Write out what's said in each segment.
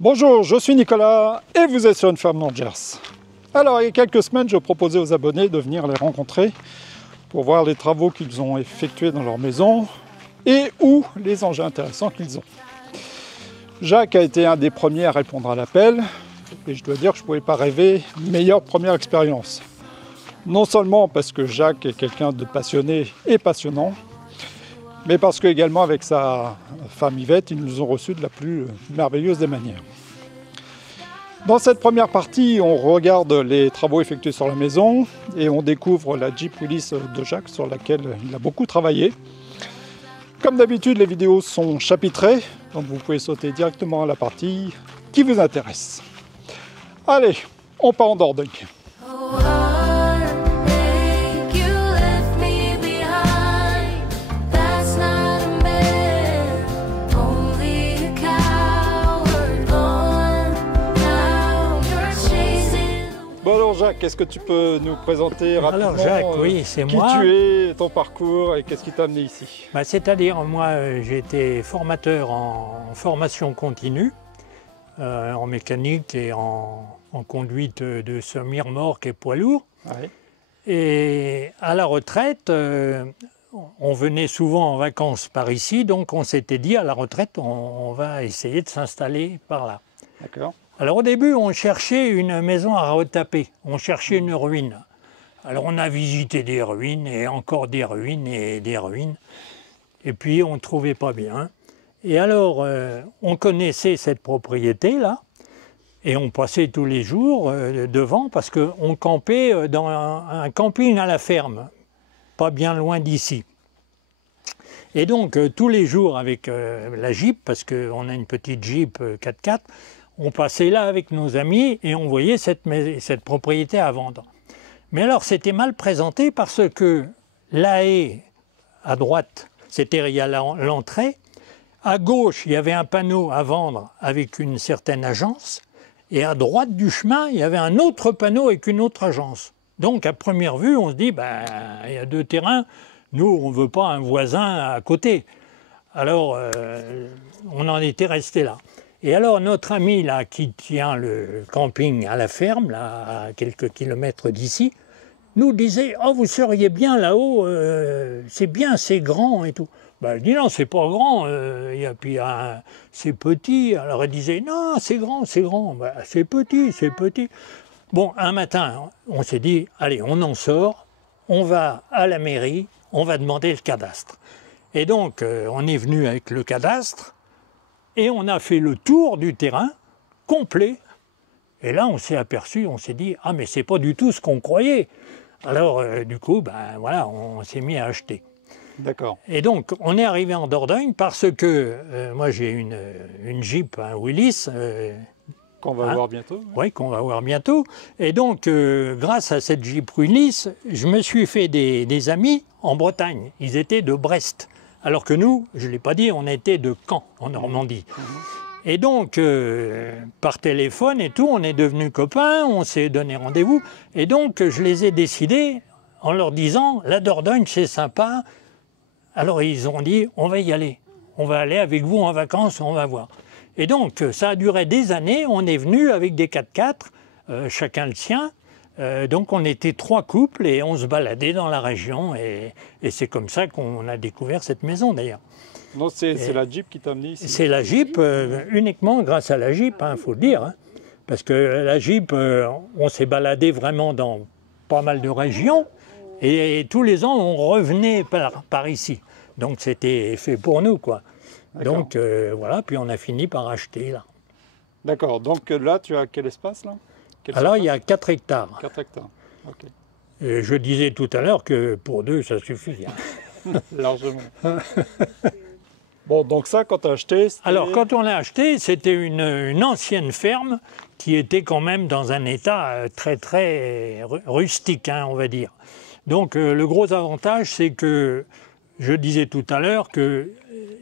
Bonjour, je suis Nicolas et vous êtes sur une ferme dans le Gers. Alors, il y a quelques semaines, je proposais aux abonnés de venir les rencontrer pour voir les travaux qu'ils ont effectués dans leur maison et ou les engins intéressants qu'ils ont. Jacques a été un des premiers à répondre à l'appel et je dois dire que je ne pouvais pas rêver meilleure première expérience. Non seulement parce que Jacques est quelqu'un de passionné et passionnant, mais parce que également avec sa femme Yvette, ils nous ont reçus de la plus merveilleuse des manières. Dans cette première partie, on regarde les travaux effectués sur la maison et on découvre la Jeep Willys de Jacques sur laquelle il a beaucoup travaillé. Comme d'habitude, les vidéos sont chapitrées, donc vous pouvez sauter directement à la partie qui vous intéresse. Allez, on part en Dordogne. Bon alors Jacques, est-ce que tu peux nous présenter rapidement Jacques, oui, c'est qui moi. tu es, ton parcours et qu'est-ce qui t'a amené ici? C'est-à-dire, moi, j'ai été formateur en formation continue, en mécanique et en conduite de semi-remorque et poids lourd. Ouais. Et à la retraite, on venait souvent en vacances par ici, donc on s'était dit à la retraite, on va essayer de s'installer par là. D'accord. Alors au début, on cherchait une maison à retaper, on cherchait une ruine. Alors on a visité des ruines et encore des ruines et des ruines. Et puis on ne trouvait pas bien. Et alors on connaissait cette propriété-là et on passait tous les jours devant parce qu'on campait dans un camping à la ferme, pas bien loin d'ici. Et donc tous les jours avec la Jeep, parce qu'on a une petite Jeep 4x4, on passait là avec nos amis et on voyait cette propriété à vendre. Mais alors c'était mal présenté parce que la haie à droite, c'était l'entrée. À gauche, il y avait un panneau à vendre avec une certaine agence. Et à droite du chemin, il y avait un autre panneau avec une autre agence. Donc à première vue, on se dit, il y a deux terrains. Nous, on ne veut pas un voisin à côté. Alors on en était resté là. Et alors notre ami là qui tient le camping à la ferme, là, à quelques kilomètres d'ici, nous disait « Oh, vous seriez bien là-haut, c'est bien, c'est grand et tout ». Je dis « Non, c'est pas grand, et puis c'est petit ». Alors elle disait « Non, c'est grand, c'est grand ». C'est petit, c'est petit. Bon, un matin, on s'est dit « Allez, on en sort, on va à la mairie, on va demander le cadastre ». Et donc, on est venu avec le cadastre, et on a fait le tour du terrain complet. Et là, on s'est aperçu, on s'est dit, ah mais c'est pas du tout ce qu'on croyait. Alors, du coup, voilà, on s'est mis à acheter. D'accord. Et donc, on est arrivé en Dordogne parce que moi, j'ai une Jeep, un Willys. Qu'on va voir bientôt. Oui, qu'on va voir bientôt. Et donc, grâce à cette Jeep Willys, je me suis fait des amis en Bretagne. Ils étaient de Brest. Alors que nous, je ne l'ai pas dit, on était de Caen, en Normandie. Et donc, par téléphone et tout, on est devenus copains, on s'est donné rendez-vous. Et donc, je les ai décidés en leur disant, la Dordogne, c'est sympa. Alors, ils ont dit, on va y aller. On va aller avec vous en vacances, on va voir. Et donc, ça a duré des années. On est venus avec des 4x4, chacun le sien. Donc on était 3 couples et on se baladait dans la région et c'est comme ça qu'on a découvert cette maison d'ailleurs. Non, c'est la Jeep qui t'a amené ici. C'est la Jeep, uniquement grâce à la Jeep, il faut le dire. Parce que la Jeep, on s'est baladé vraiment dans pas mal de régions et tous les ans on revenait par ici. Donc c'était fait pour nous quoi. Donc voilà, puis on a fini par acheter là. D'accord, donc là tu as quel espace là? Alors, il y a 4 hectares. 4 hectares, ok. Et je disais tout à l'heure que pour 2, ça suffit. Largement. Bon, donc ça, quand tu as acheté... Alors, quand on l'a acheté, c'était une ancienne ferme qui était quand même dans un état très, très rustique, on va dire. Donc, le gros avantage, c'est que, je disais tout à l'heure, que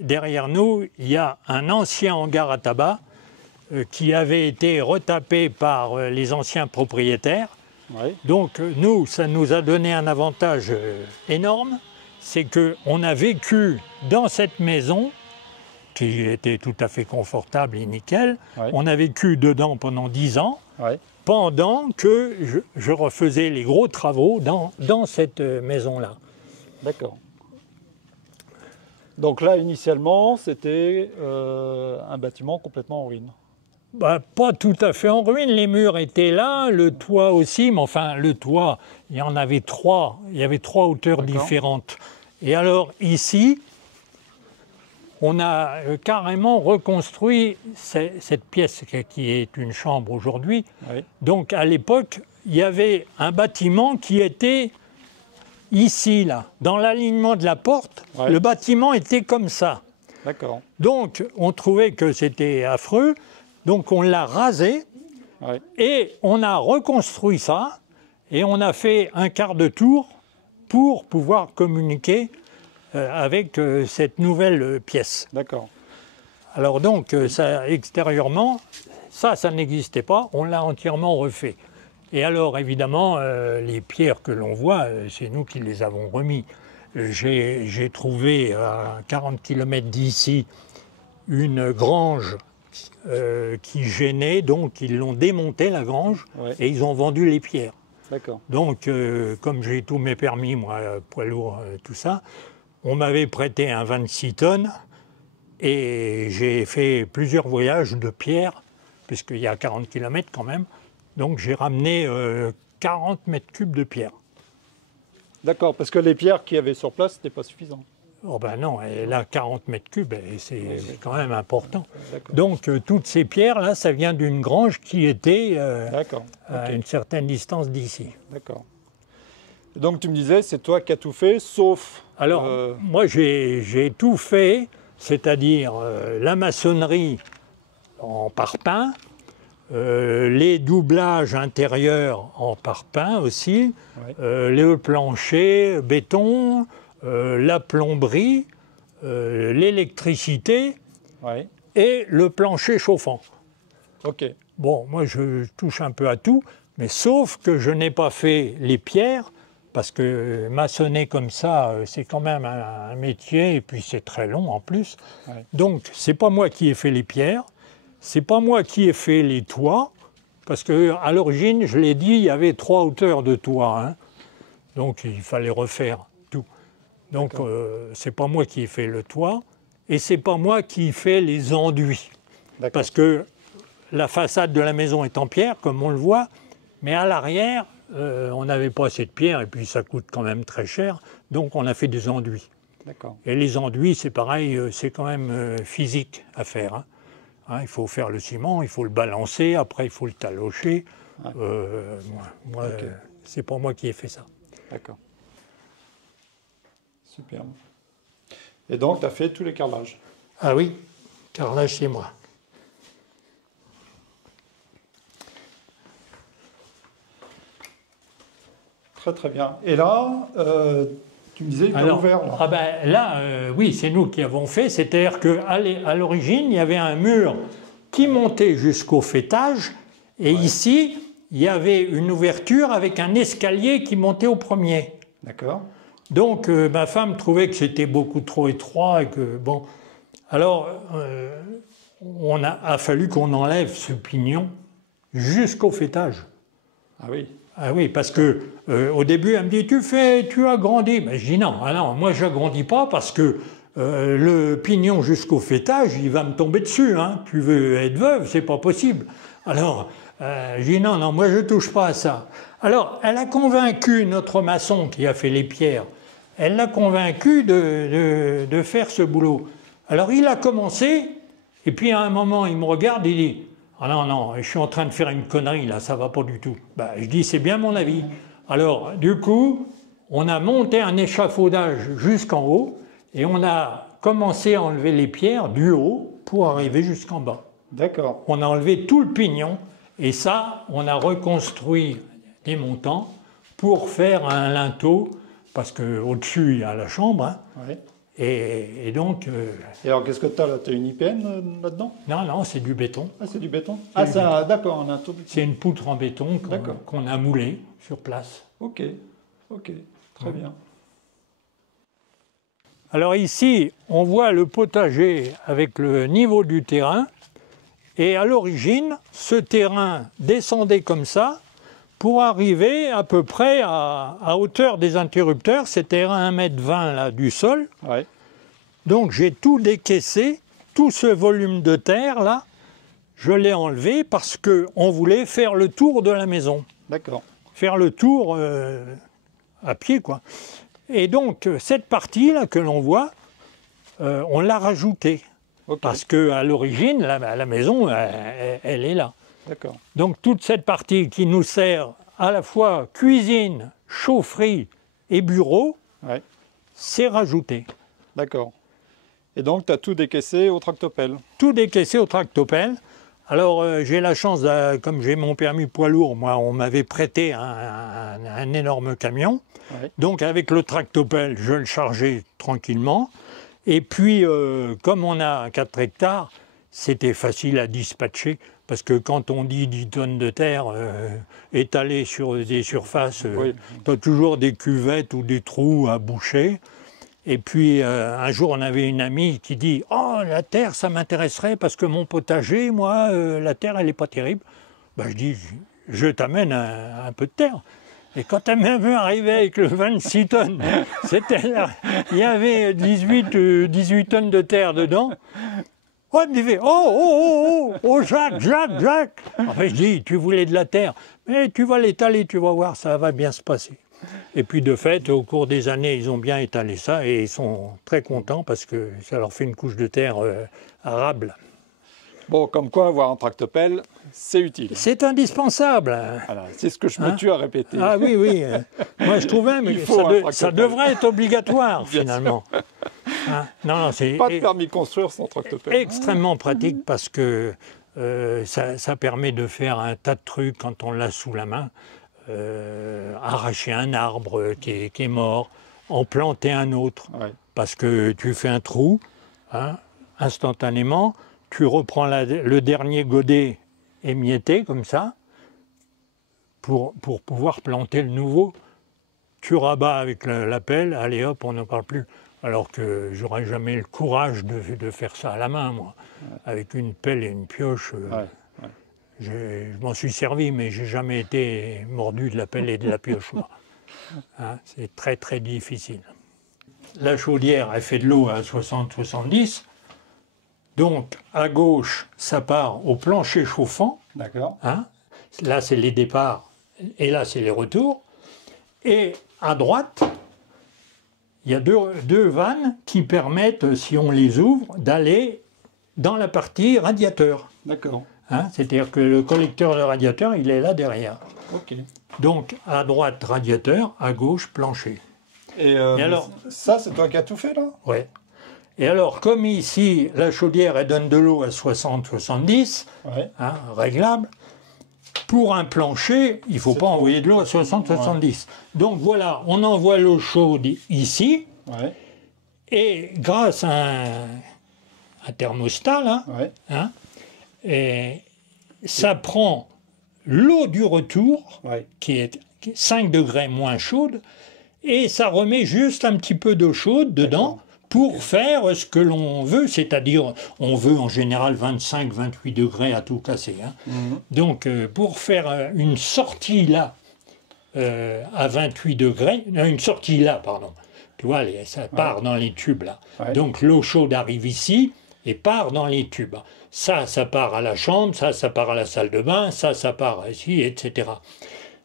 derrière nous, il y a un ancien hangar à tabac qui avait été retapé par les anciens propriétaires. Oui. Donc nous, ça nous a donné un avantage énorme, c'est qu'on a vécu dans cette maison qui était tout à fait confortable et nickel. Ouais. On a vécu dedans pendant 10 ans, Ouais. pendant que je refaisais les gros travaux dans cette maison-là. D'accord. Donc là, initialement, c'était un bâtiment complètement en ruine. Bah, pas tout à fait en ruine, les murs étaient là, le toit aussi, mais enfin le toit, il y en avait trois, il y avait trois hauteurs différentes. Et alors ici, on a carrément reconstruit cette pièce qui est une chambre aujourd'hui. Oui. Donc à l'époque, il y avait un bâtiment qui était ici, là, dans l'alignement de la porte, Ouais. le bâtiment était comme ça. D'accord. Donc on trouvait que c'était affreux. Donc on l'a rasé Ouais. et on a reconstruit ça et on a fait un quart de tour pour pouvoir communiquer avec cette nouvelle pièce. D'accord. Alors donc ça, extérieurement, ça n'existait pas, on l'a entièrement refait. Et alors évidemment, les pierres que l'on voit, c'est nous qui les avons remis. J'ai trouvé à 40 km d'ici une grange qui gênait, donc ils l'ont démonté la grange, Ouais. et ils ont vendu les pierres. D'accord. Donc comme j'ai tous mes permis, moi, poids lourd, tout ça, on m'avait prêté un 26 tonnes et j'ai fait plusieurs voyages de pierres, puisqu'il y a 40 km quand même, donc j'ai ramené 40 mètres cubes de pierres. D'accord, parce que les pierres qu'il y avait sur place, c'était pas suffisant. Oh ben non, et là 40 mètres cubes, c'est quand même important. D'accord. Donc toutes ces pierres-là, ça vient d'une grange qui était D'accord. à Ok. une certaine distance d'ici. D'accord. Et donc tu me disais, c'est toi qui as tout fait, sauf. Alors moi j'ai tout fait, c'est-à-dire la maçonnerie en parpaing, les doublages intérieurs en parpaing aussi, Ouais. le plancher, béton, la plomberie, l'électricité Ouais. et le plancher chauffant. Ok. Bon, moi je touche un peu à tout, mais sauf que je n'ai pas fait les pierres, parce que maçonner comme ça, c'est quand même un métier, et puis c'est très long en plus. Ouais. Donc c'est pas moi qui ai fait les pierres, c'est pas moi qui ai fait les toits, parce qu'à l'origine, je l'ai dit, il y avait 3 hauteurs de toit, hein. Donc il fallait refaire tout. Donc c'est pas moi qui ai fait le toit, et c'est pas moi qui ai fait les enduits. D'accord. Parce que la façade de la maison est en pierre, comme on le voit, mais à l'arrière, on n'avait pas assez de pierre, et puis ça coûte quand même très cher, donc on a fait des enduits. D'accord. Et les enduits, c'est pareil, c'est quand même physique à faire, hein. Hein, il faut faire le ciment, il faut le balancer, après il faut le talocher. Ouais. Moi, Ok. c'est pas moi qui ai fait ça. D'accord. Superbe. Et donc, tu as fait tous les carrelages. Ah oui, carrelage, c'est moi. Très très bien. Et là, tu me disais, il t'a ouvert là. Ah ben, là oui, c'est nous qui avons fait. C'est-à-dire qu'à l'origine, il y avait un mur qui montait jusqu'au faîtage. Et ici, il y avait une ouverture avec un escalier qui montait au premier. D'accord. Donc ma femme trouvait que c'était beaucoup trop étroit et que bon. Alors a fallu qu'on enlève ce pignon jusqu'au faîtage. Ah oui. Ah oui, parce que au début elle me dit tu agrandis. Mais je dis non, ah non, moi j'agrandis pas parce que le pignon jusqu'au faîtage il va me tomber dessus. Hein. Tu veux être veuve, c'est pas possible. Alors je dis non, moi je touche pas à ça. Alors elle a convaincu notre maçon qui a fait les pierres. Elle l'a convaincu de faire ce boulot. Alors il a commencé, et puis à un moment il me regarde et il dit « Ah non, je suis en train de faire une connerie là, ça va pas du tout. » Ben, je dis « C'est bien mon avis. » Alors du coup, on a monté un échafaudage jusqu'en haut, et on a commencé à enlever les pierres du haut pour arriver jusqu'en bas. D'accord. On a enlevé tout le pignon, et ça, on a reconstruit des montants pour faire un linteau, parce qu'au-dessus, il y a la chambre, hein, Ouais. et donc... Et alors, qu'est-ce que tu as là? Tu as une IPN là-dedans? non, c'est du béton. Ah, c'est du béton? C'est du béton. D'accord, on a un taux de... C'est une poutre en béton D'accord. qu'on a moulée sur place. Ok, ok, très bien. Alors ici, on voit le potager avec le niveau du terrain. Et à l'origine, ce terrain descendait comme ça pour arriver à peu près à hauteur des interrupteurs. C'était à 1,20 m là, du sol. Ouais. Donc j'ai tout décaissé, tout ce volume de terre là, je l'ai enlevé parce qu'on voulait faire le tour de la maison. D'accord. Faire le tour à pied, quoi. Et donc, cette partie-là que l'on voit, on l'a rajoutée. Okay. Parce qu'à l'origine, la maison, elle est là. D'accord. Donc, toute cette partie qui nous sert à la fois cuisine, chaufferie et bureau, ouais. c'est rajouté. D'accord. Et donc, tu as tout décaissé au tractopelle? Tout décaissé au tractopelle. Alors, j'ai la chance, comme j'ai mon permis poids lourd, moi, on m'avait prêté un énorme camion. Ouais. Donc, avec le tractopelle, je le chargeais tranquillement. Et puis, comme on a 4 hectares, c'était facile à dispatcher. Parce que quand on dit 10 tonnes de terre étalées sur des surfaces, oui. Tu as toujours des cuvettes ou des trous à boucher. Et puis, un jour, on avait une amie qui dit « Oh, la terre, ça m'intéresserait parce que mon potager, moi, la terre, elle n'est pas terrible. » Ben, je dis « Je t'amène un peu de terre. » Et quand elle m'est arrivée avec le 26 tonnes, il y avait 18 tonnes de terre dedans. Oh, elle me dit « Oh, Jacques !» Enfin, je dis « Tu voulais de la terre, mais tu vas l'étaler, tu vas voir, ça va bien se passer. » Et puis de fait, au cours des années, ils ont bien étalé ça et ils sont très contents parce que ça leur fait une couche de terre arable. Bon, comme quoi, avoir un tractopelle, c'est utile. C'est indispensable. Voilà, c'est ce que je me tue à répéter. Ah oui, oui. Moi, je trouvais que ça devrait être obligatoire, finalement. Hein? Non, c'est pas de permis de construire sans tractopelle. Extrêmement pratique parce que ça permet de faire un tas de trucs quand on l'a sous la main. Arracher un arbre qui est mort, en planter un autre, ouais. Parce que tu fais un trou, hein, instantanément, tu reprends le dernier godet émietté comme ça, pour pouvoir planter le nouveau. Tu rabats avec la pelle, allez hop, on n'en parle plus. Alors que j'aurais jamais le courage de faire ça à la main, moi, ouais. Avec une pelle et une pioche. Ouais. Je m'en suis servi, mais je n'ai jamais été mordu de la pelle et de la pioche. Hein, c'est très, très difficile. La chaudière, elle fait de l'eau à 60-70. Donc, à gauche, ça part au plancher chauffant. D'accord. Hein, là, c'est les départs et là, c'est les retours. Et à droite, il y a deux vannes qui permettent, si on les ouvre, d'aller dans la partie radiateur. D'accord. Hein, c'est-à-dire que le collecteur de radiateur, il est là derrière. Okay. Donc, à droite, radiateur, à gauche, plancher. Et alors, ça, c'est toi qui as tout fait, là? Oui. Et alors, comme ici, la chaudière, elle donne de l'eau à 60-70, ouais. Hein, réglable, pour un plancher, il ne faut pas envoyer de l'eau à 60-70. Ouais. Donc voilà, on envoie l'eau chaude ici, ouais. Et grâce à un thermostat, là, ouais. Hein, et ça prend l'eau du retour, ouais. qui est 5 degrés moins chaude, et ça remet juste un petit peu d'eau chaude dedans pour faire ce que l'on veut, c'est-à-dire, on veut en général 25-28 degrés à tout casser. Hein. Donc, pour faire une sortie là, à 28 degrés, une sortie là, pardon, tu vois, ça part dans les tubes là. Ouais. Donc, l'eau chaude arrive ici et part dans les tubes. Ça part à la chambre, ça part à la salle de bain, ça part ici, etc.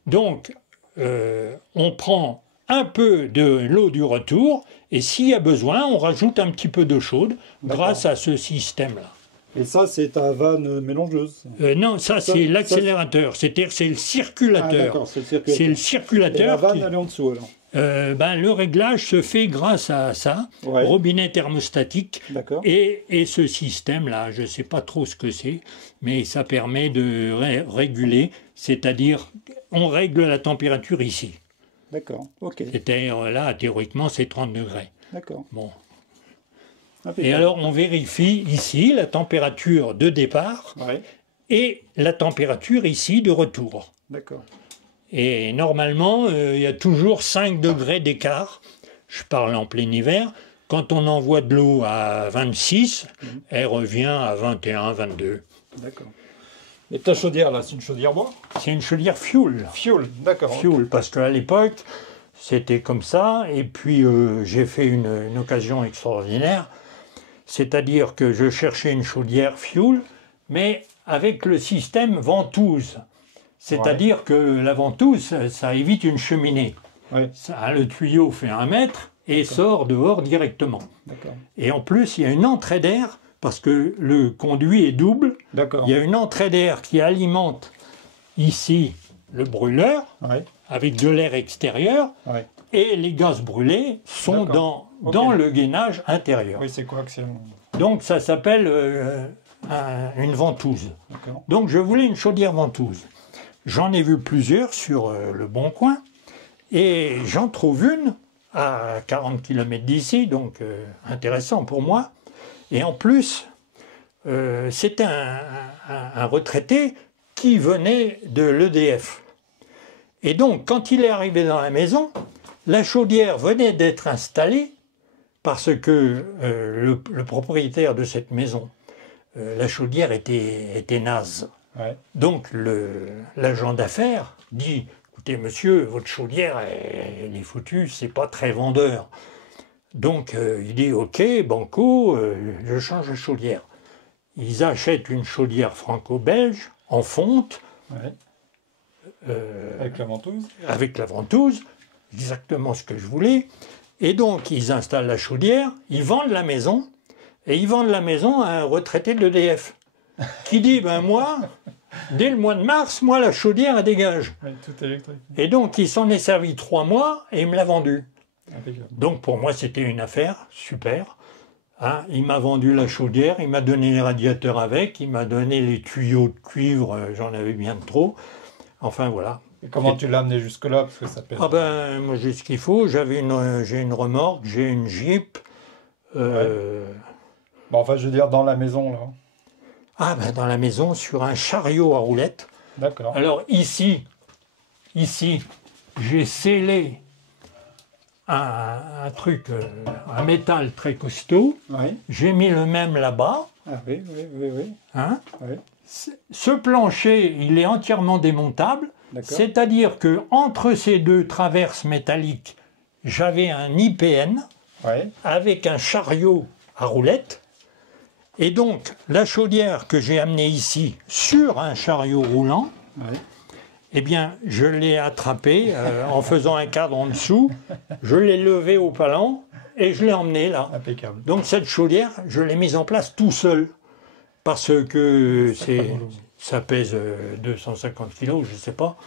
Donc, on prend un peu de l'eau du retour, et s'il y a besoin, on rajoute un petit peu d'eau chaude grâce à ce système-là. Et ça, c'est ta vanne mélangeuse? Non, ça c'est l'accélérateur, c'est-à-dire c'est le circulateur. Ah, c'est le circulateur. Et la vanne, elle est en dessous, alors? Le réglage se fait grâce à ça, ouais. Robinet thermostatique, et ce système-là, je ne sais pas trop ce que c'est, mais ça permet de réguler, c'est-à-dire on règle la température ici. D'accord, ok. C'est-à-dire là, théoriquement, c'est 30 degrés. D'accord. Bon. Et alors, on vérifie ici la température de départ ouais. Et la température ici de retour. D'accord. Et normalement, il y a toujours 5 degrés d'écart. Je parle en plein hiver. quand on envoie de l'eau à 26, elle revient à 21, 22. D'accord. Et ta chaudière, là, c'est une chaudière bois? C'est une chaudière fuel. Fuel, d'accord. Fuel, parce qu'à l'époque, c'était comme ça. Et puis, j'ai fait une occasion extraordinaire. C'est-à-dire que je cherchais une chaudière fuel, mais avec le système ventouse. C'est-à-dire que la ventouse, ça évite une cheminée. Ouais. Ça, le tuyau fait 1 mètre et sort dehors directement. Et en plus, il y a une entrée d'air, parce que le conduit est double. Il y a une entrée d'air qui alimente ici le brûleur, avec de l'air extérieur, et les gaz brûlés sont dans le gainage intérieur. Oui, c'est coaxial. Donc ça s'appelle une ventouse. Donc je voulais une chaudière ventouse. J'en ai vu plusieurs sur le Bon Coin, et j'en trouve une à 40 km d'ici, donc intéressant pour moi. Et en plus, c'était un retraité qui venait de l'EDF. Et donc, quand il est arrivé dans la maison, la chaudière venait d'être installée parce que le propriétaire de cette maison, la chaudière était naze. Donc, l'agent d'affaires dit: écoutez, monsieur, votre chaudière, elle est foutue, c'est pas très vendeur. Donc, il dit: ok, banco, je change la chaudière. Ils achètent une chaudière franco-belge en fonte. Avec la ventouse? Avec la ventouse, exactement ce que je voulais. Et donc, ils installent la chaudière, ils vendent la maison, et ils vendent la maison à un retraité de l'EDF, qui dit: ben moi, dès le mois de mars, moi, la chaudière, elle dégage. Tout électrique. Et donc, il s'en est servi 3 mois, et il me l'a vendue. Donc, pour moi, c'était une affaire super. Hein, il m'a vendu la chaudière, il m'a donné les radiateurs avec, il m'a donné les tuyaux de cuivre, j'en avais bien trop. Enfin, voilà. Et comment tu l'as amené jusque-là, parce que ça pèse? Ah ben, moi j'ai ce qu'il faut. J'ai une remorque, j'ai une Jeep. Bon, enfin, je veux dire, dans la maison, là. Ah ben, dans la maison, sur un chariot à roulettes. D'accord. Alors ici, j'ai scellé un truc, un métal très costaud. J'ai mis le même là-bas. Ah oui. Hein? Ce plancher, il est entièrement démontable. C'est-à-dire que entre ces deux traverses métalliques, j'avais un IPN avec un chariot à roulettes. Et donc, la chaudière que j'ai amenée ici sur un chariot roulant, eh bien, je l'ai attrapée en faisant un cadre en dessous, je l'ai levée au palan et je l'ai emmenée là. Impeccable. Donc, cette chaudière, je l'ai mise en place tout seul. Parce que ça pèse 250 kilos, je ne sais pas.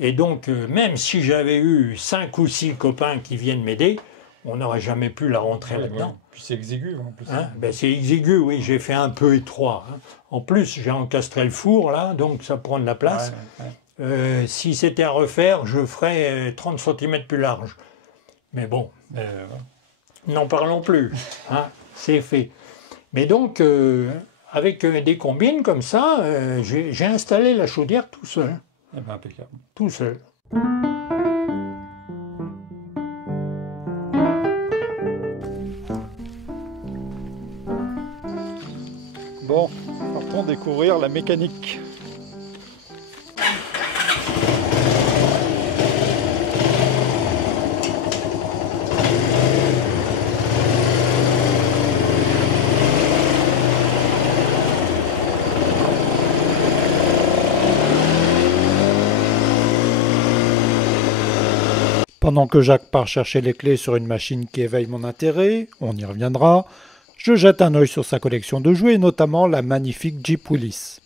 Et donc, même si j'avais eu 5 ou 6 copains qui viennent m'aider, on n'aurait jamais pu la rentrer là-dedans. Puis c'est exigu en plus. Hein? Ben, c'est exigu, oui, j'ai fait un peu étroit. Hein. En plus, j'ai encastré le four, là, donc ça prend de la place. Si c'était à refaire, je ferais 30 cm plus large. Mais bon, n'en parlons plus. Hein? C'est fait. Mais donc... avec des combines comme ça, j'ai installé la chaudière tout seul. Eh ben, impeccable. Tout seul. Bon, partons découvrir la mécanique. Pendant que Jacques part chercher les clés sur une machine qui éveille mon intérêt, on y reviendra, je jette un œil sur sa collection de jouets, notamment la magnifique Jeep Willys.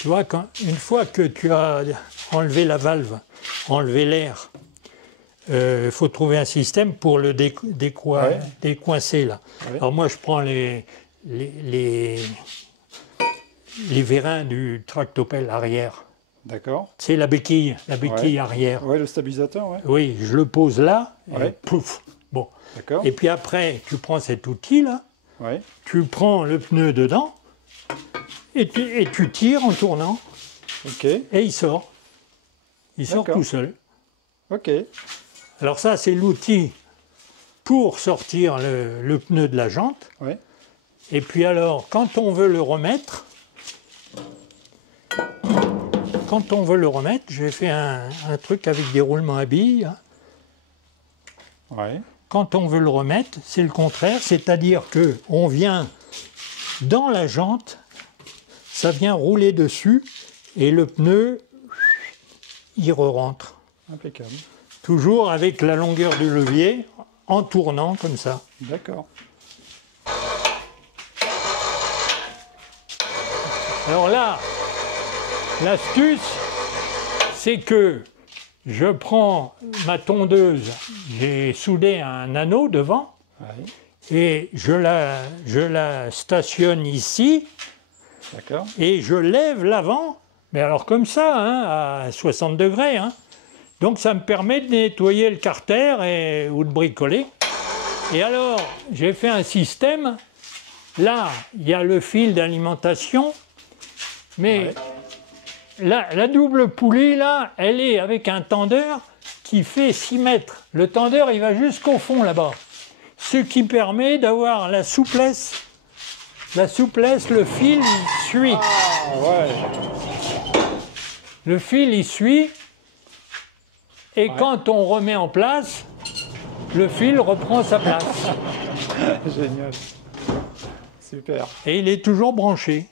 Tu vois, une fois que tu as enlevé la valve, enlevé l'air, faut trouver un système pour le décoincer là. Alors moi je prends les les vérins du tractopelle arrière. D'accord. C'est la béquille arrière. Ouais, le stabilisateur, ouais. Oui, je le pose là, et Ouais. pouf. Bon. D'accord. Et puis après, tu prends cet outil-là, Ouais. tu prends le pneu dedans, et tu tires en tournant, Ok. et il sort. Il sort D'accord. tout seul. Ok. Alors ça, c'est l'outil pour sortir le pneu de la jante. Ouais. Et puis alors, quand on veut le remettre, j'ai fait un truc avec des roulements à billes. Hein. Ouais. Quand on veut le remettre, c'est le contraire, c'est-à-dire qu'on vient dans la jante, ça vient rouler dessus, et le pneu, il re-rentre. Impeccable. Toujours avec la longueur du levier, en tournant comme ça. D'accord. Alors là, l'astuce, c'est que je prends ma tondeuse, j'ai soudé un anneau devant, Ouais. et je la stationne ici, D'accord. et je lève l'avant, mais alors comme ça, hein, à 60 degrés. Hein. Donc ça me permet de nettoyer le carter ou de bricoler. Et alors, j'ai fait un système, là, il y a le fil d'alimentation, mais la double poulie, là, elle est avec un tendeur qui fait 6 mètres. Le tendeur, il va jusqu'au fond, là-bas. Ce qui permet d'avoir la souplesse. La souplesse, le fil, il suit. Ah ouais. Le fil, il suit. Et quand on remet en place, le fil reprend sa place. Génial. Super. Et il est toujours branché.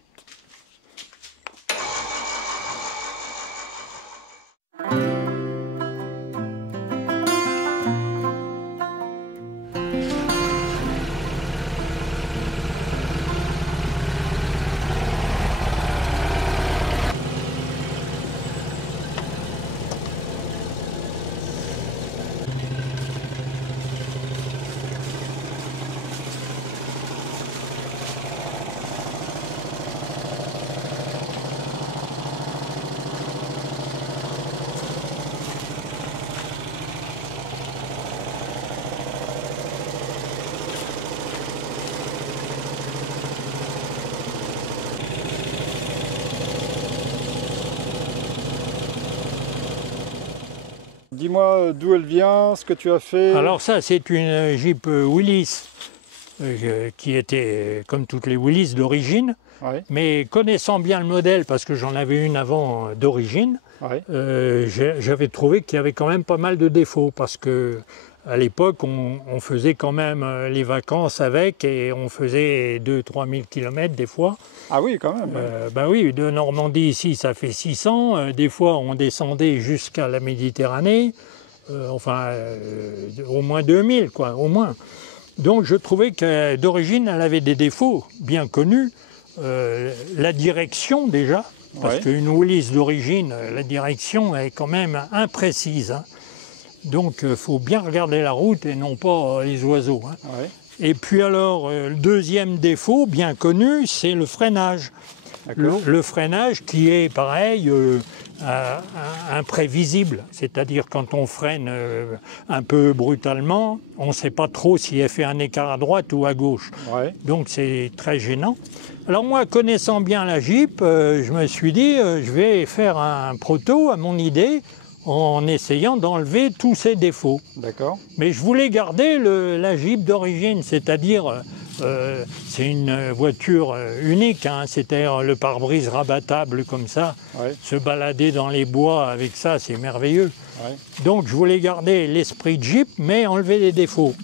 Dis-moi d'où elle vient, ce que tu as fait. Alors ça, c'est une Jeep Willys, qui était comme toutes les Willys d'origine. Ouais. Mais connaissant bien le modèle, parce que j'en avais une avant d'origine, Ouais. j'avais trouvé qu'il y avait quand même pas mal de défauts, parce que à l'époque, on faisait quand même les vacances avec, et on faisait 2-3 000 km des fois. Ah oui, quand même. Ben oui, de Normandie ici, ça fait 600. Des fois, on descendait jusqu'à la Méditerranée. Au moins 2000, quoi, au moins. Donc je trouvais que d'origine, elle avait des défauts bien connus. La direction déjà, parce qu'une Willys d'origine, la direction est quand même imprécise. Hein. Donc il faut bien regarder la route et non pas les oiseaux. Hein. Ouais. Et puis alors, le deuxième défaut bien connu, c'est le freinage. Le freinage qui est pareil, imprévisible. C'est-à-dire quand on freine un peu brutalement, on ne sait pas trop si elle fait un écart à droite ou à gauche. Ouais. Donc c'est très gênant. Alors moi, connaissant bien la Jeep, je me suis dit, je vais faire un proto à mon idée, en essayant d'enlever tous ses défauts. D'accord. Mais je voulais garder la Jeep d'origine, c'est-à-dire, c'est une voiture unique, hein, c'est-à-dire le pare-brise rabattable comme ça, se balader dans les bois avec ça, c'est merveilleux. Ouais. Donc je voulais garder l'esprit de Jeep, mais enlever les défauts.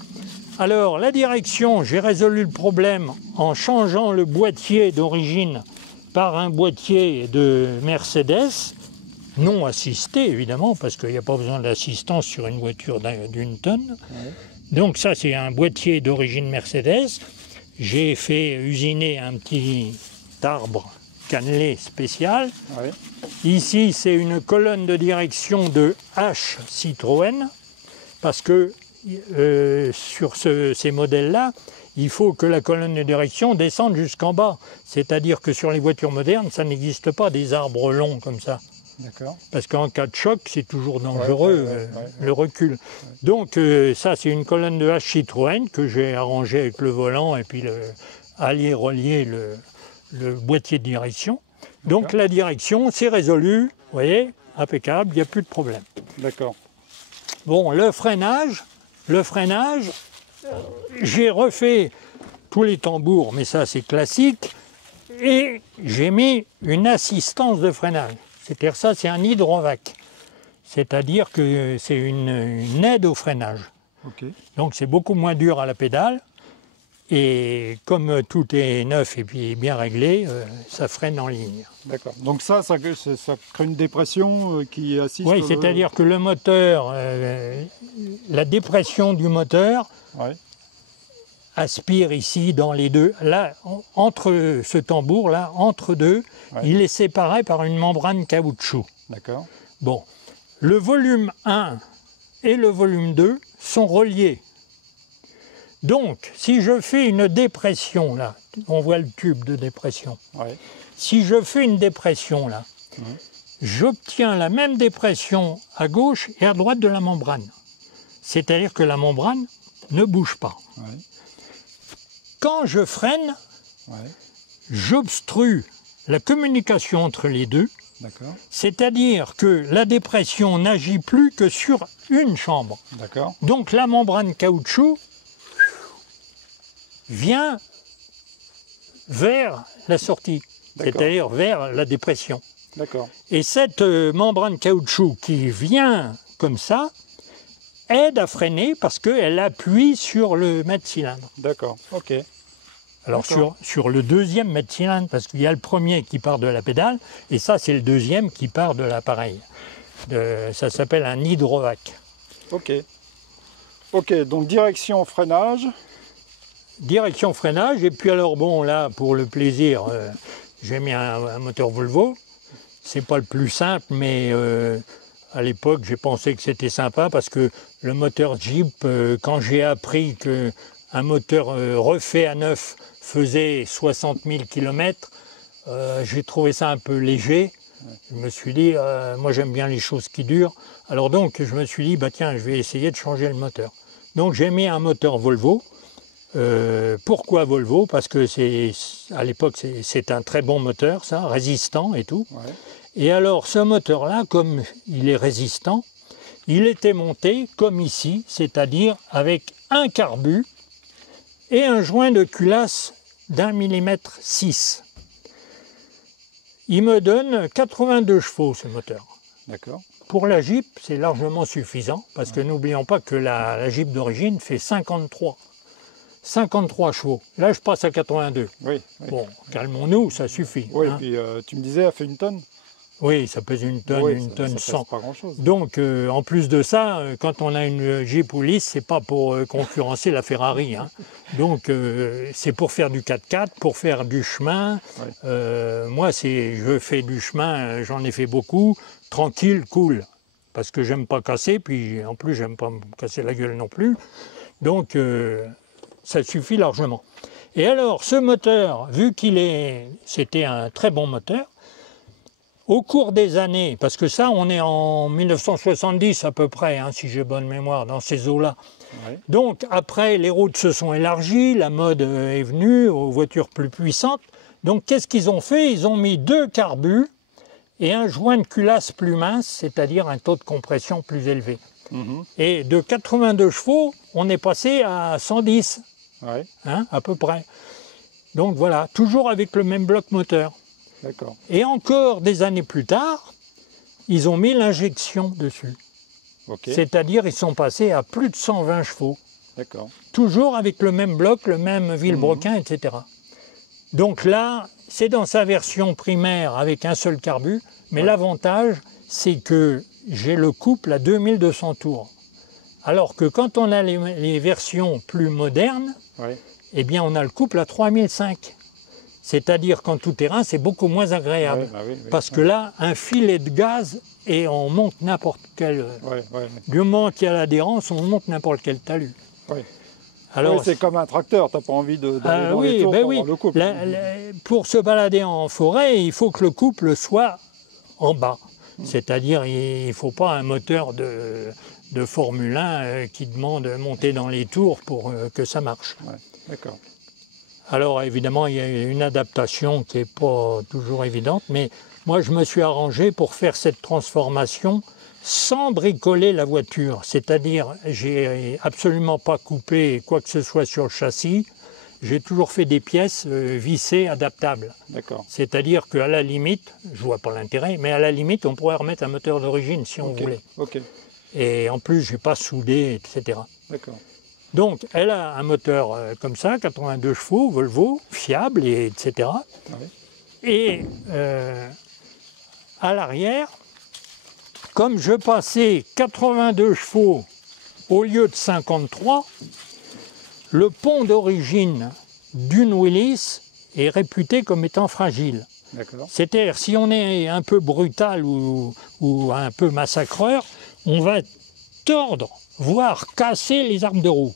Alors la direction, j'ai résolu le problème en changeant le boîtier d'origine par un boîtier de Mercedes, non assisté évidemment, parce qu'il n'y a pas besoin d'assistance sur une voiture d'une tonne. Ouais. Donc ça, c'est un boîtier d'origine Mercedes. J'ai fait usiner un petit arbre cannelé spécial. Ouais. Ici, c'est une colonne de direction de H Citroën, parce que sur ces modèles-là, il faut que la colonne de direction descende jusqu'en bas. C'est-à-dire que sur les voitures modernes, ça n'existe pas des arbres longs comme ça. D'accord. Parce qu'en cas de choc, c'est toujours dangereux, le recul. Donc ça, c'est une colonne de hache Citroën que j'ai arrangée avec le volant et puis relier le boîtier de direction. Donc la direction, c'est résolu, vous voyez, impeccable, il n'y a plus de problème. D'accord. Bon, le freinage, j'ai refait tous les tambours, mais ça c'est classique, et j'ai mis une assistance de freinage. C'est-à-dire ça, c'est un hydrovac. C'est-à-dire que c'est une aide au freinage. Okay. Donc c'est beaucoup moins dur à la pédale. Et comme tout est neuf et puis bien réglé, ça freine en ligne. D'accord. Donc ça crée une dépression qui assiste... Oui, c'est-à-dire que le moteur, la dépression du moteur aspire ici dans les deux. Là, entre ce tambour-là, entre deux, il est séparé par une membrane caoutchouc. D'accord. Bon, le volume 1 et le volume 2 sont reliés. Donc, si je fais une dépression, là, on voit le tube de dépression. Ouais. Si je fais une dépression, là, j'obtiens la même dépression à gauche et à droite de la membrane. C'est-à-dire que la membrane ne bouge pas. Ouais. Quand je freine, j'obstrue la communication entre les deux. C'est-à-dire que la dépression n'agit plus que sur une chambre. Donc la membrane caoutchouc vient vers la sortie, c'est-à-dire vers la dépression. Et cette membrane caoutchouc qui vient comme ça aide à freiner parce qu'elle appuie sur le mètre-cylindre. D'accord, ok. Alors sur le deuxième mètre-cylindre, parce qu'il y a le premier qui part de la pédale, et ça c'est le deuxième qui part de l'appareil. Ça s'appelle un hydrovac. Ok. Ok, donc direction freinage. Direction freinage, et puis alors bon là pour le plaisir, j'ai mis un moteur Volvo. C'est pas le plus simple, mais à l'époque j'ai pensé que c'était sympa parce que le moteur Jeep, quand j'ai appris qu'un moteur refait à neuf faisait 60 000 km, j'ai trouvé ça un peu léger. Je me suis dit, moi j'aime bien les choses qui durent. Alors donc je me suis dit, bah tiens, je vais essayer de changer le moteur. Donc j'ai mis un moteur Volvo. Pourquoi Volvo? Parce que à l'époque c'est un très bon moteur, ça, résistant et tout. Et alors ce moteur-là, comme il est résistant, il était monté comme ici, c'est-à-dire avec un carbu et un joint de culasse d'1,6 mm. Il me donne 82 chevaux ce moteur. Pour la Jeep, c'est largement suffisant, parce que n'oublions pas que la Jeep d'origine fait 53 chevaux. Là, je passe à 82. Bon, calmons-nous, ça suffit. Oui, hein. Et puis tu me disais, elle fait une tonne? Oui, ça pèse une tonne 100. Pas grand-chose. Donc, en plus de ça, quand on a une Jeep Willys, c'est pas pour concurrencer la Ferrari. Hein. Donc, c'est pour faire du 4x4, pour faire du chemin. Moi, je fais du chemin, j'en ai fait beaucoup, tranquille, cool. Parce que j'aime pas casser, puis en plus, j'aime pas me casser la gueule non plus. Donc, ça suffit largement. Et alors, ce moteur, vu c'était un très bon moteur, au cours des années, parce que ça, on est en 1970 à peu près, hein, si j'ai bonne mémoire, dans ces eaux-là. Donc, après, les routes se sont élargies, la mode est venue aux voitures plus puissantes. Donc, qu'est-ce qu'ils ont fait? Ils ont mis 2 carbus et un joint de culasse plus mince, c'est-à-dire un taux de compression plus élevé. Et de 82 chevaux, on est passé à 110, hein, à peu près. Donc voilà, toujours avec le même bloc moteur. Et encore des années plus tard, ils ont mis l'injection dessus. C'est-à-dire ils sont passés à plus de 120 chevaux. Toujours avec le même bloc, le même vilebrequin, etc. Donc là, c'est dans sa version primaire avec un seul carbu, mais l'avantage, c'est que j'ai le couple à 2200 tours. Alors que quand on a les versions plus modernes, eh bien on a le couple à 3005. C'est-à-dire qu'en tout terrain, c'est beaucoup moins agréable. Parce que là, un filet de gaz et on monte n'importe quel... Du moment qu'il y a l'adhérence, on monte n'importe quel talus. Alors, oui, c'est comme un tracteur, tu n'as pas envie d'aller dans les tours pour voir le couple. Pour se balader en forêt, il faut que le couple soit en bas. C'est-à-dire, il ne faut pas un moteur de Formule 1 qui demande de monter dans les tours pour que ça marche. Ouais, d'accord. Alors évidemment, il y a une adaptation qui n'est pas toujours évidente, mais moi je me suis arrangé pour faire cette transformation sans bricoler la voiture. C'est-à-dire, j'ai absolument pas coupé quoi que ce soit sur le châssis. J'ai toujours fait des pièces vissées adaptables. D'accord. C'est-à-dire qu'à la limite, je vois pas l'intérêt, mais à la limite, on pourrait remettre un moteur d'origine si on voulait. Ok. Et en plus, je n'ai pas soudé, etc. D'accord. Donc, elle a un moteur comme ça, 82 chevaux, Volvo, fiable, etc. Ouais. Et à l'arrière, comme je passais 82 chevaux au lieu de 53, le pont d'origine d'une Willys est réputé comme étant fragile. C'est-à-dire, si on est un peu brutal ou un peu massacreur, on va tordre, voire casser les armes de roue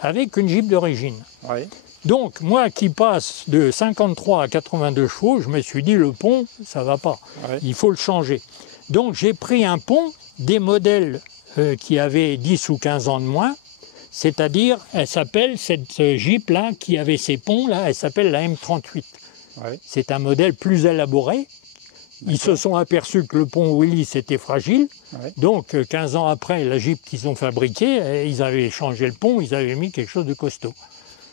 avec une Jeep d'origine. Ouais. Donc, moi qui passe de 53 à 82 chevaux, je me suis dit, le pont, ça ne va pas. Ouais. Il faut le changer. Donc, j'ai pris un pont des modèles qui avaient 10 ou 15 ans de moins. C'est-à-dire, elle s'appelle, cette Jeep-là, qui avait ces ponts-là, elle s'appelle la M38. Ouais. C'est un modèle plus élaboré. Ils se sont aperçus que le pont Willys était fragile. Ouais. Donc, 15 ans après, la Jeep qu'ils ont fabriquée, ils avaient changé le pont, ils avaient mis quelque chose de costaud.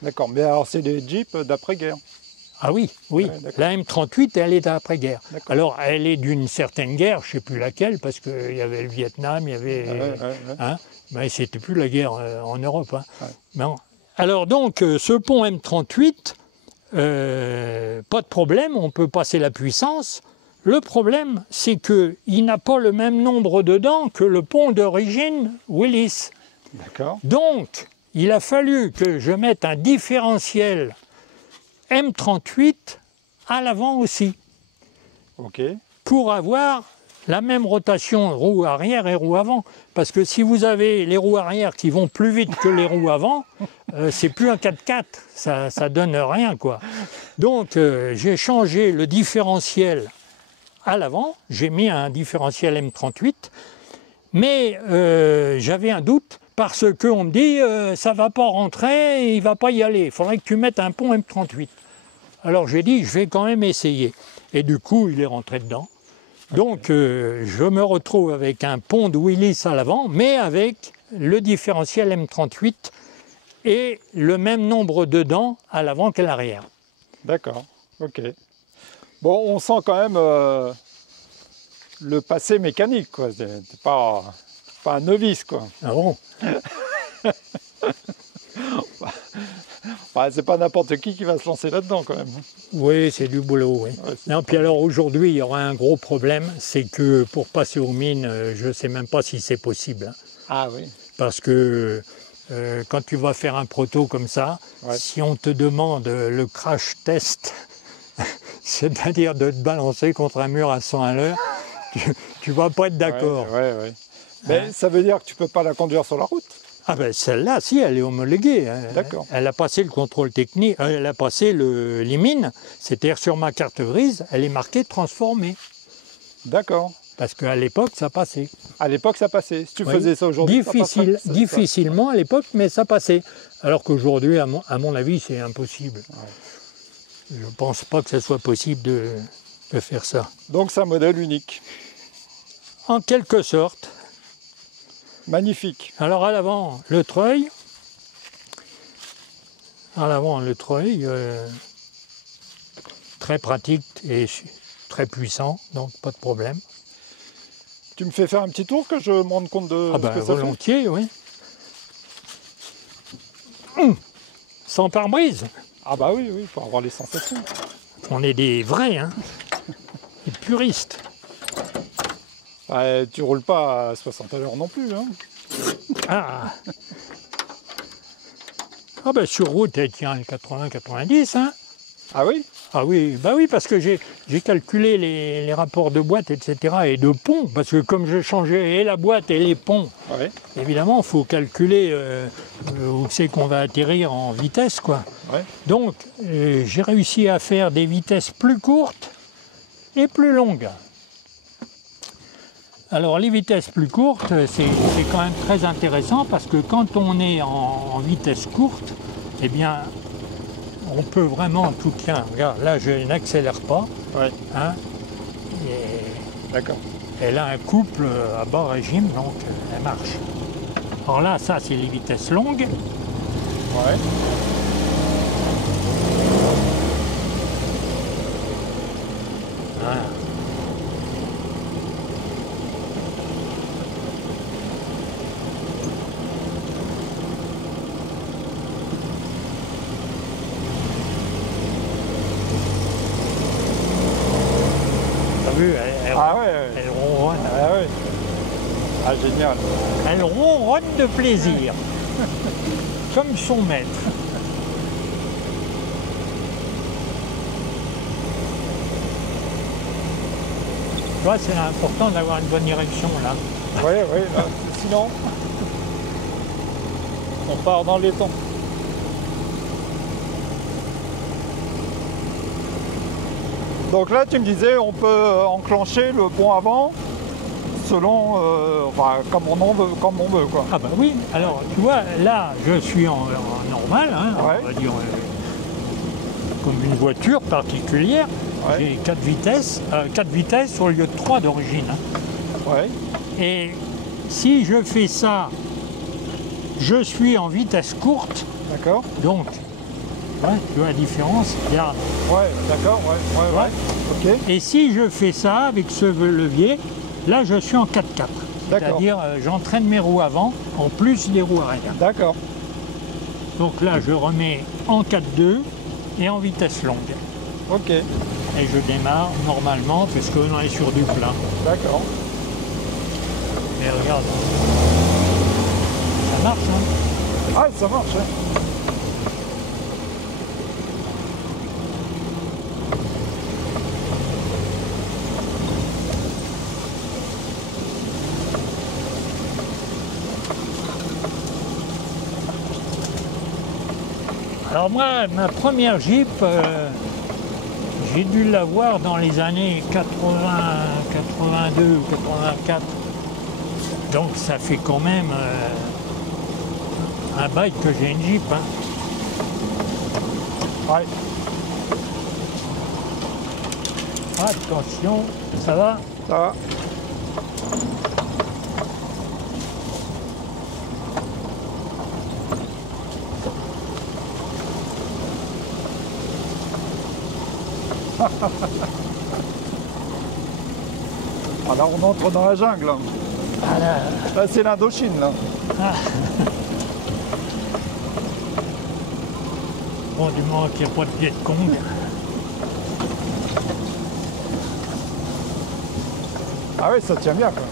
D'accord, mais alors c'est des Jeeps d'après-guerre. Ah oui, oui. Ouais, la M38, elle est d'après-guerre. D'accord. Alors, elle est d'une certaine guerre, je ne sais plus laquelle, parce qu'il y avait le Vietnam, il y avait... Ouais. Hein, mais c'était plus la guerre en Europe. Hein. Ouais. Non. Alors donc, ce pont M38, pas de problème, on peut passer la puissance. Le problème, c'est qu'il n'a pas le même nombre de dents que le pont d'origine Willys. D'accord. Donc, il a fallu que je mette un différentiel M38 à l'avant aussi, Ok. pour avoir la même rotation roue arrière et roue avant. Parce que si vous avez les roues arrière qui vont plus vite que les roues avant, c'est plus un 4x4, ça donne rien, quoi. Donc, j'ai changé le différentiel à l'avant, j'ai mis un différentiel M38, mais j'avais un doute parce qu'on me dit ça ne va pas rentrer, il ne va pas y aller, il faudrait que tu mettes un pont M38. Alors j'ai dit je vais quand même essayer. Et du coup il est rentré dedans. Donc je me retrouve avec un pont de Willys à l'avant, mais avec le différentiel M38 et le même nombre de dents à l'avant qu'à l'arrière. D'accord, ok. Bon, on sent quand même le passé mécanique, quoi. T'es pas un novice, quoi. Ah bon? Bah, c'est pas n'importe qui va se lancer là-dedans, quand même. Oui, c'est du boulot, oui. Ouais, Non, puis alors aujourd'hui, il y aura un gros problème, c'est que pour passer aux mines, je ne sais même pas si c'est possible. Hein. Ah oui. Parce que quand tu vas faire un proto comme ça, Ouais. si on te demande le crash test, c'est-à-dire de te balancer contre un mur à 100 à l'heure, tu vas pas être d'accord. Ouais. Mais ça veut dire que tu peux pas la conduire sur la route. Ah ben celle-là, si, elle est homologuée. Hein. D'accord. Elle a passé le contrôle technique, elle a passé les mines, c'est-à-dire sur ma carte grise, elle est marquée transformée. D'accord. Parce qu'à l'époque, ça passait. À l'époque, ça passait. Si tu Oui. faisais ça aujourd'hui, Difficilement à l'époque, mais ça passait. Alors qu'aujourd'hui, à mon avis, c'est impossible. Ouais. Je ne pense pas que ce soit possible de faire ça. Donc c'est un modèle unique. En quelque sorte. Magnifique. Alors à l'avant, le treuil. À l'avant, le treuil. Très pratique et très puissant, donc pas de problème. Tu me fais faire un petit tour que je me rende compte de ce que ça volontiers, oui. Sans pare-brise. Ah bah oui, pour avoir les sensations. On est des vrais, hein. Des puristes. Tu roules pas à 60 à l'heure non plus, hein. Ah. Ah ben sur route, elle tient 80-90, hein. Ah oui? Ah oui, bah oui, parce que j'ai calculé les rapports de boîte, etc. et de pont, parce que comme je changeais et la boîte et les ponts, Ouais. évidemment, il faut calculer où c'est qu'on va atterrir en vitesse, quoi. Ouais. Donc, j'ai réussi à faire des vitesses plus courtes et plus longues. Alors, les vitesses plus courtes, c'est quand même très intéressant parce que quand on est en vitesse courte, eh bien, on peut vraiment tout tiens, regarde, là, je n'accélère pas. Ouais. Hein, D'accord. elle a un couple à bas régime, donc elle marche. Alors là, ça, c'est les vitesses longues. Ouais. Voilà. T'as vu, Ah ouais. elle ronronne. Ah ouais. Ah génial. Elle ronronne de plaisir, comme son maître. Tu vois, c'est important d'avoir une bonne direction là. Ouais, ouais. Sinon, on part dans les temps. Donc là, tu me disais, on peut enclencher le pont avant selon, enfin, comme on veut, quoi. Ah bah oui, alors tu vois, là je suis en normal, hein, Ouais. on va dire comme une voiture particulière. Ouais. J'ai 4 vitesses au lieu de 3 d'origine. Hein. Ouais. Et si je fais ça, je suis en vitesse courte, D'accord. donc, ouais, tu vois la différence, regarde. Ouais, d'accord, ouais. Ok. Et si je fais ça avec ce levier, là je suis en 4x4. D'accord. C'est-à-dire j'entraîne mes roues avant en plus des roues arrière. D'accord. Donc là je remets en 4-2 et en vitesse longue. Ok. Et je démarre normalement puisqu'on est sur du plat. D'accord. Et regarde, ça marche, hein? Ah, ça marche, hein. Alors moi, ma première Jeep, j'ai dû l'avoir dans les années 80, 82 ou 84. Donc ça fait quand même un bail que j'ai une Jeep. Hein. Ouais. Attention, ça va? Ça va. Ah là, on entre dans la jungle. Là, Ah là, là c'est l'Indochine, là. bon, du moment qu'il n'y a pas de pied de Kong. Ah oui, ça tient bien, quoi.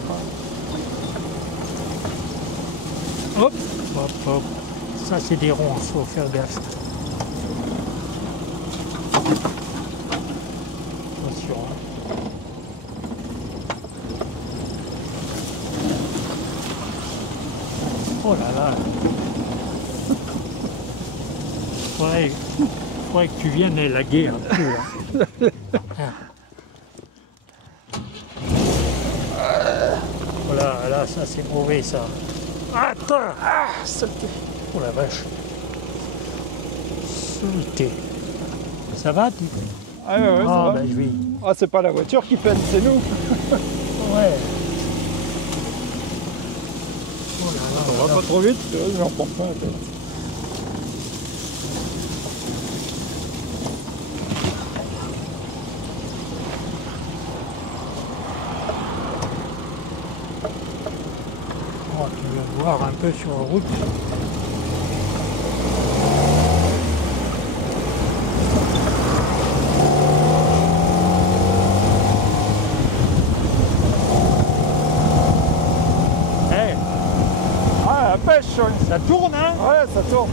Hop, hop, hop. Ça, c'est des ronces, il faut faire gaffe. Attention. Oh là là. Faudrait que tu viennes élaguer un peu. Là. Voilà, là, ça c'est mauvais ça. Attends! Ah, saleté! Oh la vache! Saleté! Ça va, tu? Ah ouais, ça Ah, va. ben je vais. Ah, c'est pas la voiture qui peine, c'est nous. Ouais. Oh là là, On va pas trop vite, j'en prends pas la tête. Oh, tu veux voir un peu sur la route. Eh, Ah, la pêche, ouais. ça tourne, hein? Ouais, ça tourne.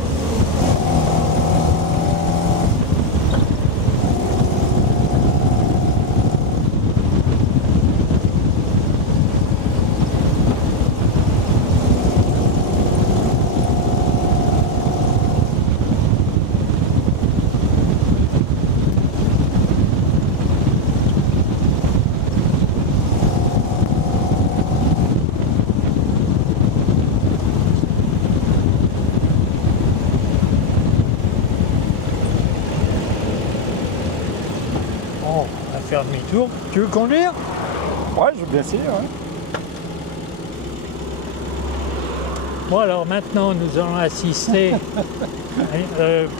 faire demi-tour. Tu veux conduire? Ouais, je veux bien essayer. Ouais. Bon, alors maintenant, nous allons assister.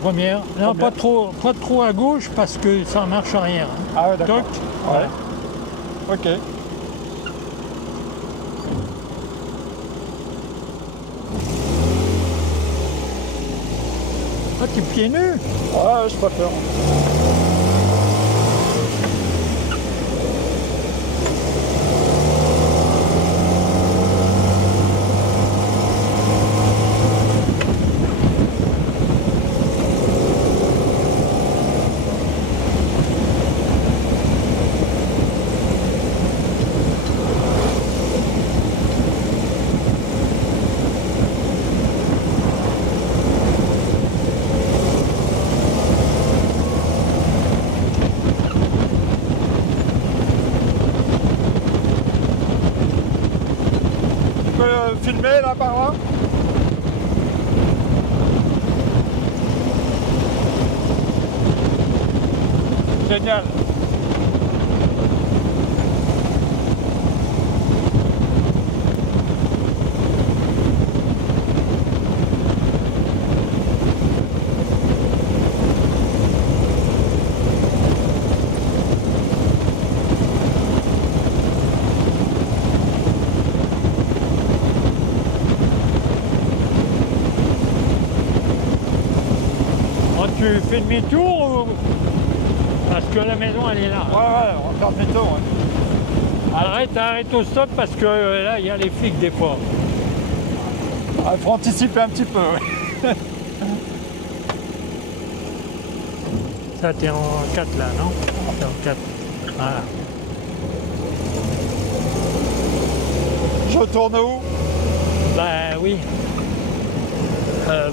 Première. Non, pas trop à gauche parce que ça marche arrière. Hein. Ah ouais, d'accord. Toc. Ouais. Ok. Ah, t'es pieds nus? Ouais, je préfère. Tu peux filmer là par là? Génial. Bon, tu fais demi-tour ou... Parce que la maison, elle est là. Ouais, on va faire demi-tour. Ouais. Arrête au stop parce que là, il y a les flics des fois. Ah, il faut anticiper un petit peu. Ouais. Ça, t'es en 4 là, non? T'es en 4. Voilà. Je tourne où? Bah oui.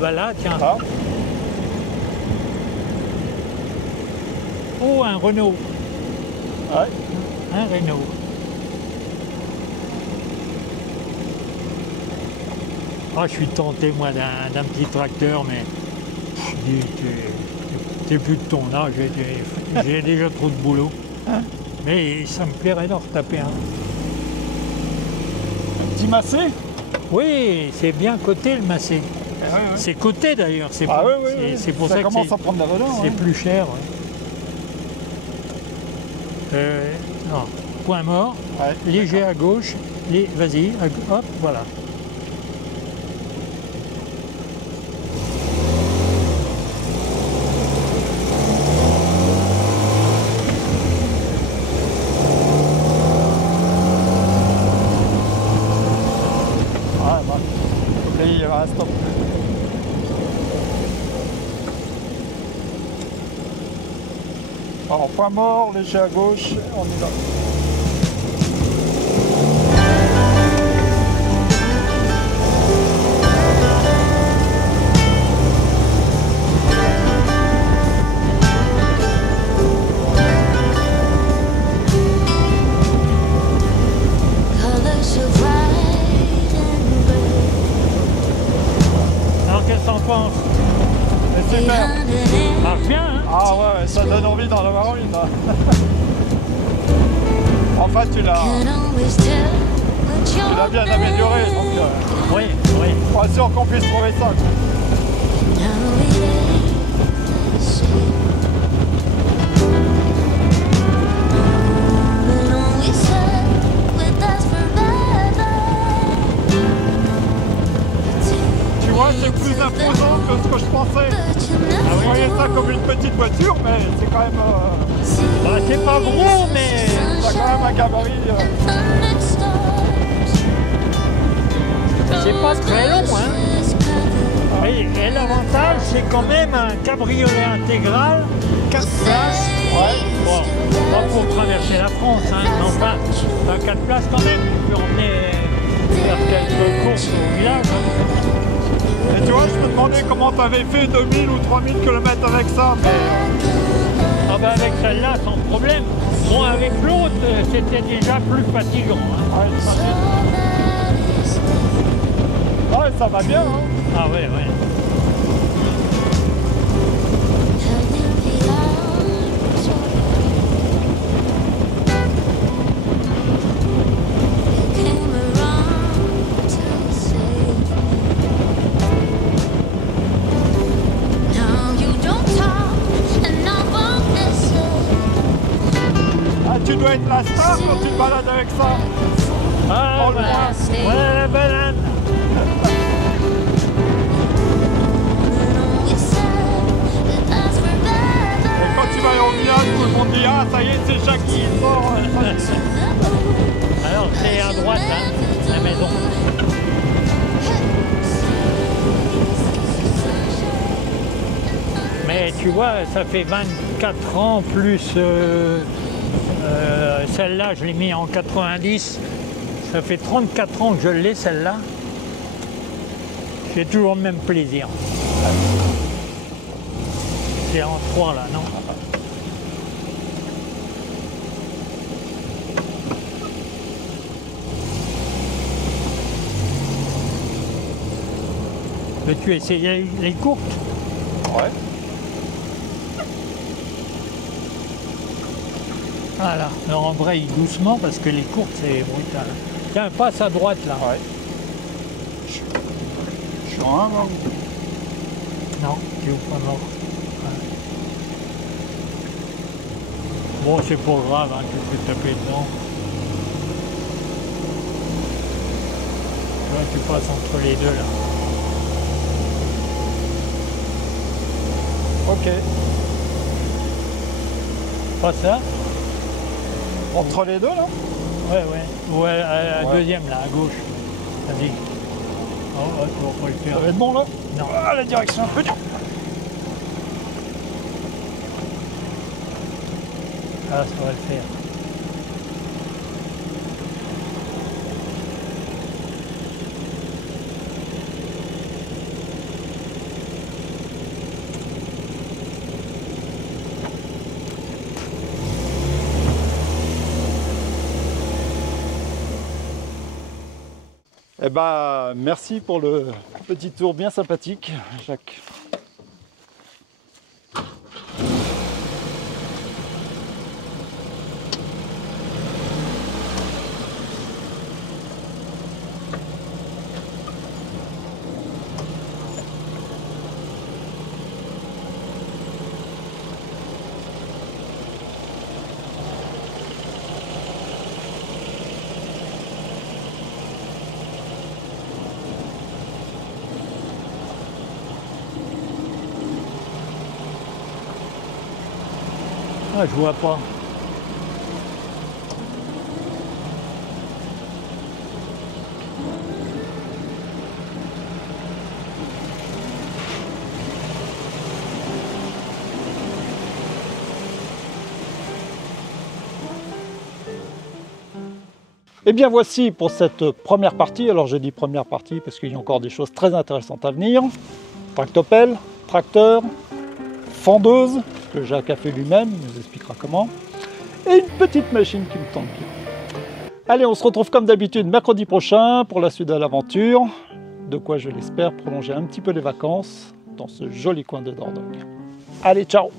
Bah là, tiens. Ah. Oh, un Renault. Ouais. Un Renault. Ah, je suis tenté, moi, d'un petit tracteur, mais je dis, t'es plus de ton âge, j'ai déjà trop de boulot. Mais ça me plairait d'en retaper un. Un petit massé? Oui, c'est bien coté le massé. Ouais, ouais. C'est coté d'ailleurs, c'est Ah pour, oui, oui, c'est pour ça que commence à prendre la valeur. c'est Ouais. plus cher. Ouais. Non, point mort, Ouais. léger à gauche, vas-y, hop, voilà. Ouais, bah. Et il y aura un stop. Alors, point mort, léger à gauche, on y va. Colors of white and gray. Alors qu'est-ce que t'en penses? C'est super. Behind an Marche bien, hein? Ah ouais, ça donne envie d'en avoir une. Là. Enfin, tu l'as always tell what bien amélioré, donc Oui, oui. pas sûr qu'on puisse trouver ça. Quoi. Now it ain't the same. But always said with us forever. Tu vois, c'est plus imposant que ce que je pensais. But you never Je voyais ça comme une petite voiture, mais c'est quand même, Bah, c'est pas gros, mais ça a quand même un gabarit. thundered stars. c'est pas très long, hein? Oui, et l'avantage, c'est quand même un cabriolet intégral, 4 places. Ouais. Bon, pas pour traverser la France, hein, mais enfin, t'as 4 places quand même, tu peux emmener faire quelques courses au village. Hein. Et tu vois, je me demandais comment tu avais fait 2000 ou 3000 km avec ça. Mais, Ah bah avec celle-là, sans problème. Bon, avec l'autre, c'était déjà plus fatigant. Hein. ouais, ça va bien. Hein. Ah ouais, ouais. dois être la star quand tu te balades avec ça. Ah, Oh, le voilà. Voilà la banane. We said that that's forever. Et quand tu vas aller au village, tout le monde dit ah ça y est c'est Jacques qui sort. Alors c'est à droite, hein, la maison. Mais tu vois, ça fait 24 ans plus celle-là, je l'ai mis en 90. Ça fait 34 ans que je l'ai, celle-là. J'ai toujours le même plaisir. C'est en 3 là, non? Mais tu essayes les courtes? Ouais. Voilà, on embraye doucement parce que les courtes c'est brutal. Tiens, passe à droite là. Ouais. Je suis en 1 là. Non, tu es au point mort. Ouais. Bon, c'est pas grave, hein, tu peux taper dedans. Tu vois, tu passes entre les deux là. Ok. Pas ça? Entre les deux là. Ouais, ouais. Ouais, à la Ouais. deuxième là, à gauche. Vas-y. Oh, tu vas pas le faire. Ça va être bon là. Non. Ah la direction un peu dure. Ah, ça va le faire. Eh ben, merci pour le petit tour bien sympathique, Jacques. Ah, je vois pas. Et bien voici pour cette première partie. Alors j'ai dit première partie parce qu'il y a encore des choses très intéressantes à venir. Tractopelle, tracteur, fendeuse, que Jacques a fait lui-même, il nous expliquera comment. Et une petite machine qui me tente bien. Allez, on se retrouve comme d'habitude mercredi prochain pour la suite de l'aventure. De quoi, je l'espère, prolonger un petit peu les vacances dans ce joli coin de Dordogne. Allez, ciao!